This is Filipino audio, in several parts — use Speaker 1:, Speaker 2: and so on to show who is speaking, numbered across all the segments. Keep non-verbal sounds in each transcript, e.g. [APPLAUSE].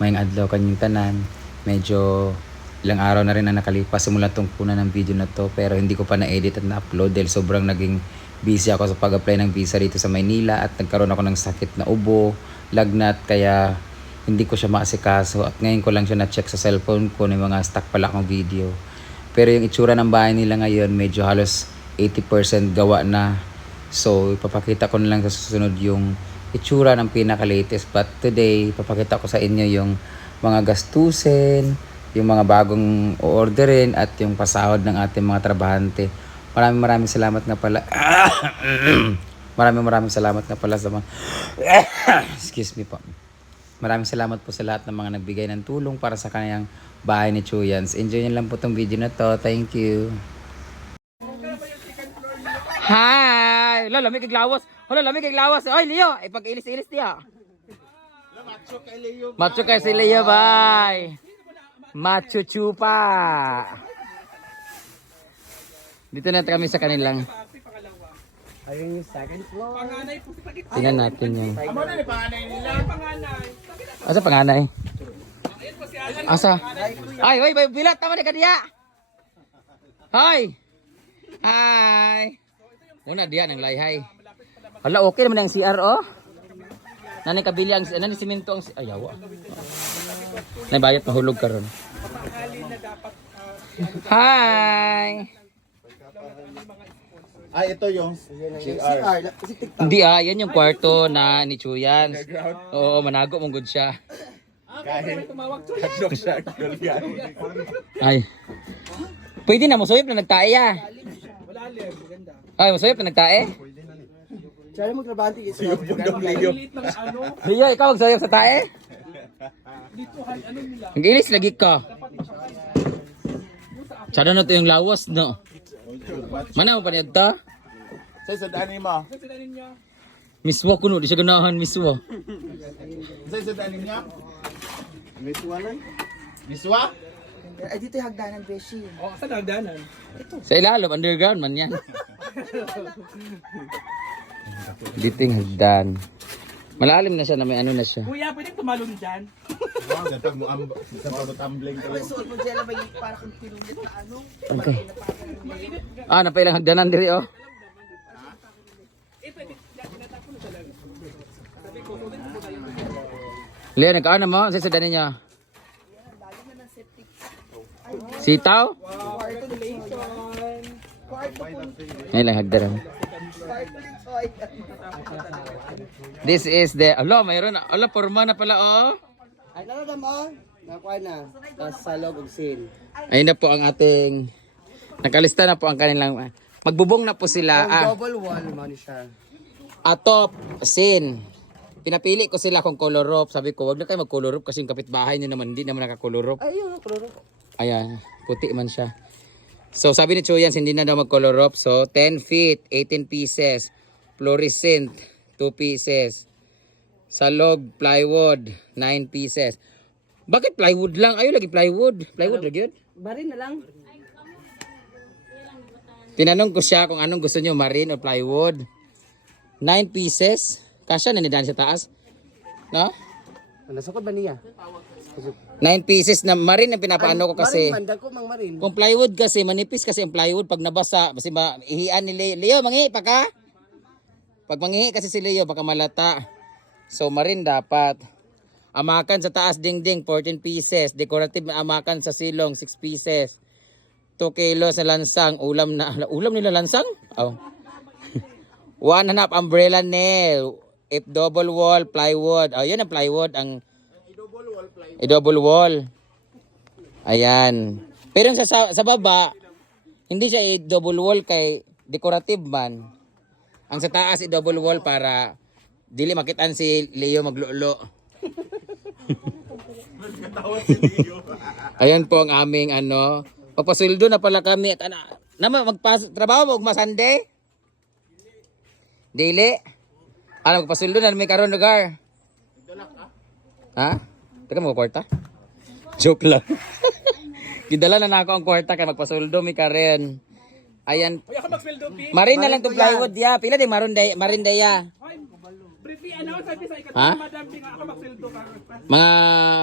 Speaker 1: Mayang adlaw kanyang tanan. Medyo ilang araw na rin na nakalipas simula tong puna ng video na to pero hindi ko pa na-edit at na-upload dahil sobrang naging busy ako sa pag-apply ng visa rito sa Maynila at nagkaroon ako ng sakit na ubo, lagnat kaya hindi ko siya maasikaso at ngayon ko lang siya na-check sa cellphone ko ng mga stock pala akong video. Pero yung itsura ng bahay nila ngayon medyo halos 80% gawa na. So ipapakita ko na lang sa susunod yung itsura ng pinaka-latest. But today, ipapakita ko sa inyo yung mga gastusin, yung mga bagong orderin at yung pasahod ng ating mga trabahante. Maraming maraming salamat nga pala. [COUGHS] maraming maraming salamat nga pala sa mga... [COUGHS] Excuse me po. Maraming salamat po sa lahat ng mga nagbigay ng tulong para sa kanyang bahay ni Chuyans. Enjoy nyo lang po tong video na to. Thank you. Hi! Lalo, lamig kay lawas. Hala, lamig kay lawas. Oy, Leo, ipag-ilis-ilis diya. Macho kay si Leo, bye. Macho chupa. Dito na kami sa kanilang.
Speaker 2: Ayun yung second floor.
Speaker 1: Tingnan natin yung... Asa panganay? Asa? Ay, bay- bilat tama ni kadiya. Hoy. Hi. Una diya nang layhay. Hala, okay naman ang CR oh. Nani kabili ang nani simento ang ayaw. Nay bayat mahulog karon. Hi.
Speaker 3: Ah, ito yung CR.
Speaker 1: Hindi ah, yan yung kwarto na ni Chuyan. Oo, manago mong good siya.
Speaker 3: Kahit hadlok siya.
Speaker 1: Ay. Pwede na, musuyop na nagtae ah. Ay, musuyop na nagtae?
Speaker 2: Tsara mo trabante kasi.
Speaker 3: Yung bundok liyo.
Speaker 1: Hiyo, ikaw magsuyop sa tae? Ang-ilis lagi ka. Tsada na to yung lawas, no? Mana mo pa niya ta?
Speaker 3: Sa sa dani mo.
Speaker 1: Miswa kuno, di siya ganahan miswa.
Speaker 3: Sa sa dani niya. Miswa lang. Miswa?
Speaker 2: Ay, dito yung hagdanan, Beshi.
Speaker 1: Sa ilalim, underground man yan. Dito yung hagdan. Malalim na siya na may ano na siya.
Speaker 4: Kuya, pwede tumalon dyan?
Speaker 3: Wow, sa pag mo sa pag tumbling ka lang.
Speaker 2: Suot mo dyan para kung pinunit na ano?
Speaker 1: Okay. Ah, napailang hagdanan diri oh. Leo, nagkaano mo? Sa sada ninyo? Sitaw? Ngayon lang hagdanan. This is the... Alo, mayroon. Alo, forma na pala oh.
Speaker 2: Ay, nalala mo? Nakuha na. Tapos sa loob of sin.
Speaker 1: Ayun na po ang ating... Nakalista na po ang kanilang... Magbubong na po sila.
Speaker 2: Ang
Speaker 1: Ah,
Speaker 2: double wall mo siya.
Speaker 1: atop, sin. Pinapili ko sila kung color rope. Sabi ko, wag na kayo mag color rope kasi yung kapitbahay nyo naman hindi naman naka-color rope.
Speaker 2: Ay, yun, kloro.
Speaker 1: Ayan, puti man siya. So sabi ni Chuyans, hindi na daw mag color rope. So 10 feet, 18 pieces. Fluorescent, 2 pieces. Salog, plywood, 9 pieces. Bakit plywood lang? Ayaw lagi plywood. Plywood lagi yun.
Speaker 2: Barin na lang.
Speaker 1: Tinanong ko siya kung anong gusto niyo, marine o plywood. 9 pieces. Kasya na ni Dan sa taas. No?
Speaker 2: Nasukod ba niya?
Speaker 1: 9 pieces na marine ang pinapaano ko kasi.
Speaker 2: Marin man, dako mang marin.
Speaker 1: Kung plywood kasi, manipis kasi ang plywood pag nabasa, kasi ba, ihian ni Leo. Leo, mangihi pa ka? Pag mangihi kasi si Leo, baka malata. So, marin dapat. Amakan sa taas dingding, 14 pieces. Decorative amakan sa silong, 6 pieces. 2 kilos na lansang. Ulam na, [LAUGHS] ulam nila lansang? Oh. [LAUGHS] One and a half umbrella nail. If double wall, plywood. Oh, yun ang plywood. Ang i-double wall. Ayan. Pero sa, sa, sa baba, hindi siya i-double wall kay decorative man. Ang sa taas i-double wall para dili makitaan si Leo maglulo. [LAUGHS] Ayan po ang aming ano. Papasuldo na pala kami. At ano, nama, magpas trabaho mo masande? Dili? Ano, magpasuldo na may karon lugar? Ha? Teka mo kwarta? Joke lang. [LAUGHS] Gidala na na ako ang kwarta kay magpasuldo mi karen. Ayan.
Speaker 4: Kuya, ka mag-sweldo, Pi?
Speaker 1: Marin na lang to plywood ya. Pila di maron day marin day ya.
Speaker 4: Briefly, ano?
Speaker 1: Ha? Mga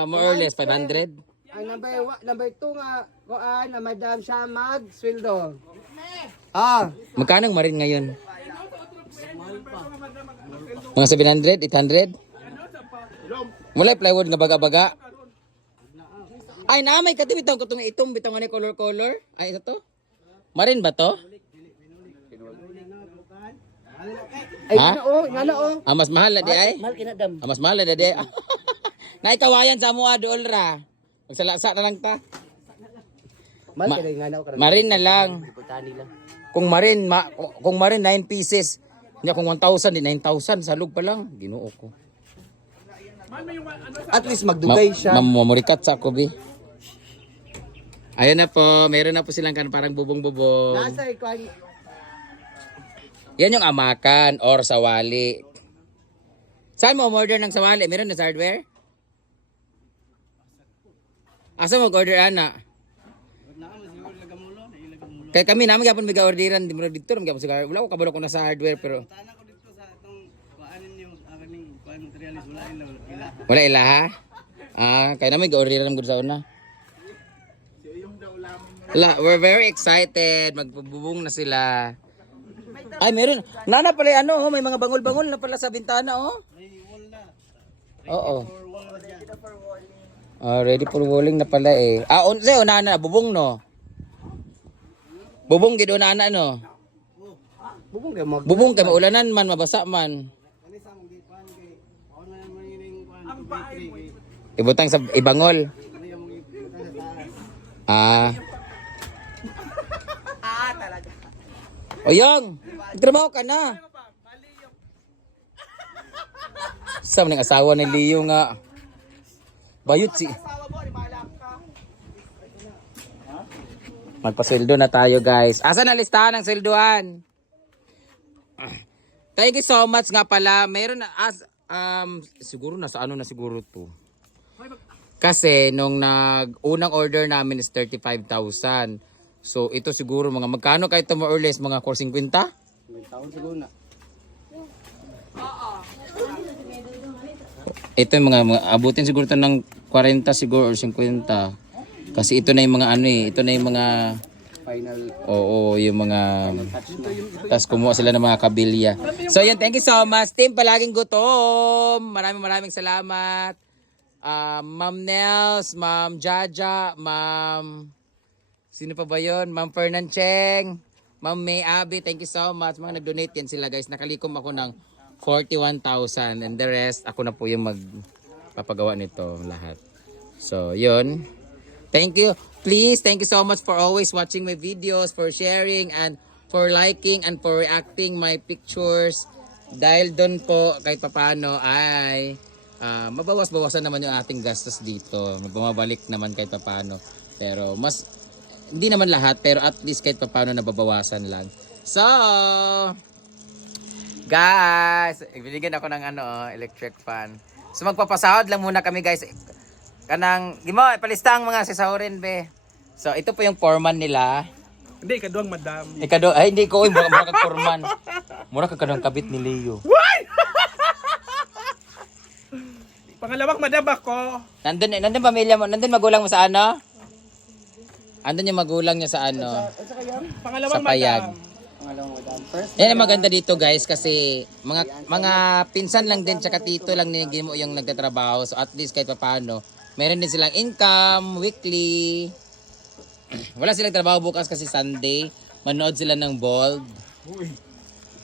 Speaker 1: more or less 500?
Speaker 2: Ang number one, number two nga, kuan na madam siya mag sweldo. Ah,
Speaker 1: Magkano ang marin ngayon? Mga 700? 800? Yung plywood nga baga-baga? Ay, naamay ka bitaw ko itong itong bitaw ni color-color. Ay, ito to? Marin ba to?
Speaker 2: ay
Speaker 1: Ha?
Speaker 2: nga oh, nga na oh.
Speaker 1: Ah, mas mahal na di ay?
Speaker 2: Mal kinadam.
Speaker 1: Ah, mas mahal na di. [LAUGHS] Naikawayan sa mua dool ra. Magsalasa na lang ta.
Speaker 2: Mal
Speaker 1: Ma-
Speaker 2: kada nga na oh,
Speaker 1: Marin na lang. Kung marin, ma, kung marin 9 pieces. Hindi kung 1,000, di 9,000. Salog pa lang. Ginoo ko.
Speaker 2: At least magdugay siya.
Speaker 1: Mamamurikat sa ako, bi. Ayun na po. Meron na po silang kan parang bubong-bubong.
Speaker 2: Nasa
Speaker 1: Yan yung amakan or sawali. Saan mo order ng sawali? Meron na sa hardware? Asa mo order ana? Kay kami naman gyapon may orderan di mo dito sa wala ko kabalo ko na sa hardware pero Wala ila ha? Ah, kaya naman ga-orderan gud sa una. La, we're very excited. Magbubong na sila. Ay, meron. Nana pala ano, oh, may mga bangol-bangol na pala sa bintana, oh. Oo. Ah, ready for walling na pala eh. Ah, on, sa'yo, nana, bubong no. Bubong gid nana no.
Speaker 2: bubong kay mag
Speaker 1: Bubong kay maulanan man, mabasa man. Ibutang sa ibangol. Ah. Ah, talaga. Oyong, trabaho ka na. Sa mga asawa ni Leo nga. Bayot si. Magpasweldo na tayo guys. Asa na listahan ng sweldoan? Thank you so much nga pala. Meron na as um siguro nasa ano na siguro to. Kasi nung nag unang order namin is 35,000. So ito siguro mga magkano kahit more or less mga 450?
Speaker 2: may taon siguro na.
Speaker 1: Ito yung mga, mga abutin siguro to ng 40 siguro or 50. Kasi ito na yung mga ano eh, ito na yung mga
Speaker 2: Final
Speaker 1: Oo, yung mga... Tapos kumuha sila ng mga kabilya. So yun, thank you so much. Team, palaging gutom. Maraming maraming salamat. Ah, Ma'am Nels, Ma'am Jaja, Ma'am... Sino pa ba yun? Ma'am Fernan Cheng, Ma'am May Abby, thank you so much. Mga nag-donate yan sila guys. Nakalikom ako ng 41,000 and the rest, ako na po yung magpapagawa nito lahat. So, yun. Thank you. Please, thank you so much for always watching my videos, for sharing, and for liking, and for reacting my pictures. Dahil doon po, kahit papano, ay ah, mabawas-bawasan naman yung ating gastos dito. Bumabalik naman kahit papano. Pero mas, hindi naman lahat, pero at least kahit papano nababawasan lang. So, guys, ibinigyan ako ng ano, electric fan. So magpapasahod lang muna kami guys. Kanang, gimo, ipalista ang mga sasahurin be. So ito po yung foreman nila.
Speaker 4: Hindi, kaduang madam.
Speaker 1: Ikado, ay hindi ko, mura, mura kag foreman. Mura kag kanang kabit ni Leo. [LAUGHS]
Speaker 4: Pangalawang madam ako.
Speaker 1: Nandun, nandun pamilya mo, nandun magulang mo sa ano? Andun yung magulang niya sa ano?
Speaker 4: Pangalawang
Speaker 1: Sa payag.
Speaker 4: madam.
Speaker 2: pangalawang madam. First
Speaker 1: Yan ang maganda dito guys kasi mga mga pinsan lang din tsaka tito lang ni Gimo yung nagtatrabaho so at least kahit papaano meron din silang income weekly. [CLEARS THROAT] Wala silang trabaho bukas kasi Sunday. Manood sila ng Bold.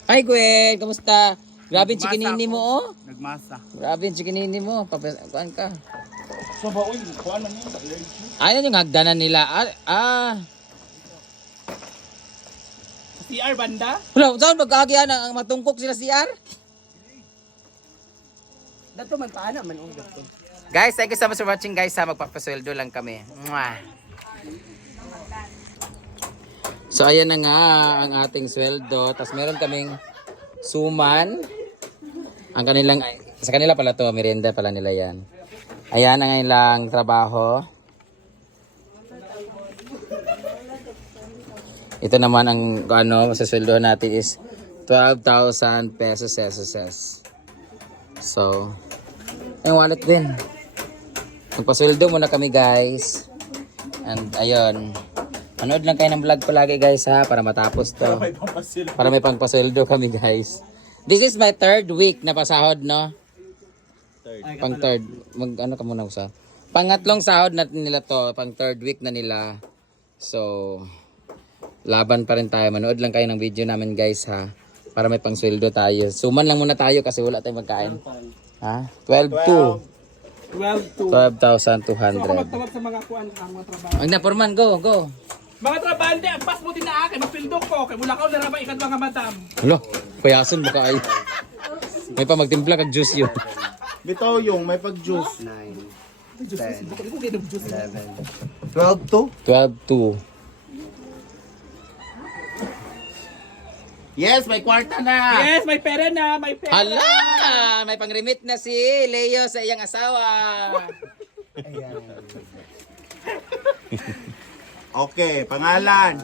Speaker 1: Hi Gwen, kamusta? Grabe yung chikinini mo oh.
Speaker 4: Nagmasa.
Speaker 1: Grabe yung chikinini mo. Papakuan ka.
Speaker 3: So ba, uy, kuha na niyo.
Speaker 1: Ayan yung hagdanan nila. Ah, ah.
Speaker 4: CR banda?
Speaker 1: Wala, saan magkagyan ang matungkok sila CR?
Speaker 2: dato man paana man ung dato.
Speaker 1: Guys, thank you so much for watching guys. Ha, magpapasweldo lang kami. Mwah. So ayan na nga ang ating sweldo. Tapos meron kaming suman. Ang kanilang, sa kanila pala to, merienda pala nila yan. Ayan ang kanilang trabaho. Ito naman ang ano, sa sweldo natin is 12,000 pesos SSS. So, yung wallet din. Nagpasweldo muna kami guys. And ayun. Manood lang kayo ng vlog ko lagi guys ha para matapos to.
Speaker 3: May.
Speaker 1: Para may pangpasweldo kami guys. This is my third week na pasahod no. Pang third. Mag ano ka muna usa. Pangatlong sahod na nila to. Pang third week na nila. So, laban pa rin tayo. Manood lang kayo ng video namin guys ha. Para may pangsweldo tayo. Suman lang muna tayo kasi wala tayong magkain. Ha? 12
Speaker 4: 12 to.
Speaker 1: 12,200.
Speaker 4: Ako magtawag sa mga kuan ang mga trabaho.
Speaker 1: Ang na, Purman, go, go.
Speaker 4: Mga trabahante, ang pas mo din na akin, magpildo ko. Kay mula ka na rabay ikat mga madam.
Speaker 1: Hala, payason mo ka ay. May pa magtimpla kag juice yun.
Speaker 3: Bitaw yung may pag-juice.
Speaker 2: 9, 10,
Speaker 4: Ikaw din ng juice.
Speaker 2: 11, 12 to?
Speaker 1: 12
Speaker 3: Yes, may kwarta na.
Speaker 4: Yes, may pera na, may pera.
Speaker 1: Hala! May pang-remit na si Leo sa iyang asawa.
Speaker 2: Ayan. [LAUGHS]
Speaker 3: Okay, pangalan.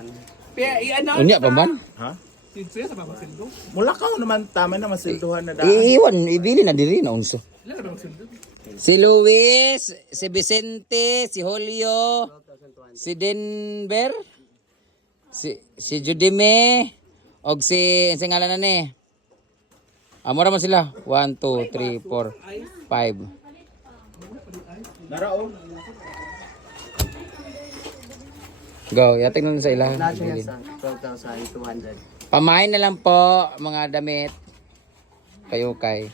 Speaker 4: I-ano.
Speaker 1: Unya pa man?
Speaker 3: Ha?
Speaker 4: Sinso sa mga sildo.
Speaker 3: Mula ka naman tama na masilduhan na daan.
Speaker 1: Iiwan, ibili na diri na unso.
Speaker 4: Na sildo?
Speaker 1: Si Luis, si Vicente, si Julio, si Denver, si si Judime, og si sa ngalan na ni. Amo ra man sila. 1 2 3 4 5.
Speaker 3: Narao.
Speaker 1: Go, yating nun sa ilahan.
Speaker 2: Lahat siya sa 12,200.
Speaker 1: Pamain na lang po mga damit. Kayo kay.